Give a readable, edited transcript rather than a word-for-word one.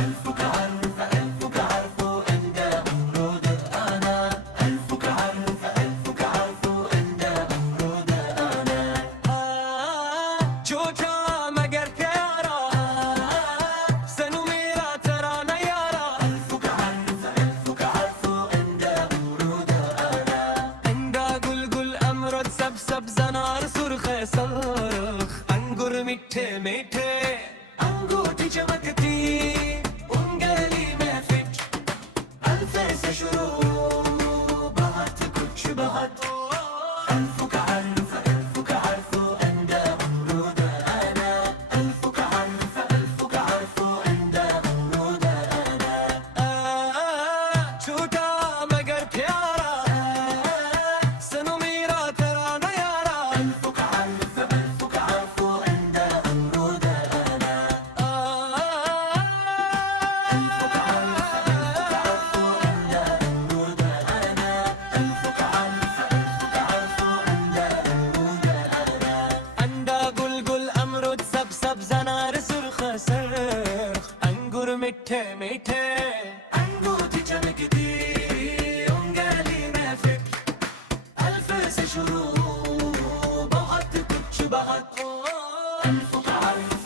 ألفك عرف ألفك عرف عند أمرود أنا ألفك عرف ألفك عرف عند أمرود أنا झूठा मगर प्यारा सनू मेरा तराना यारा ألفك عرف ألفك عرف عند أمرود أنا अंडा गुलगुल अमृत सब सब जनार सुर्ख सरख अंगूर मीठे मीठे अंगूठी चमकती उंगली में फिट अल्फे से शुरू बहुत कुछ बहुत ألفك عرف ألفك عرف عند أمرود أنا ألفك عرف ألفك عرف عند أمرود أنا झूठा मगर प्यारा सनू मेरा तराना यारा ألفك عرف ألفك عرف عند أمرود أنا ألفك عرف ألفك عرف عند أمرود أنا ألفك عرف ألفك عرف عند أمرود أنا अंडा गुलगुल अमृत सब सब जनार सुर्ख सरख अंगूर मीठे मीठे अंगूठी चमकती उंगली में फिट अल्फ से शुरू बहुत कुछ बहुत ألفك عرف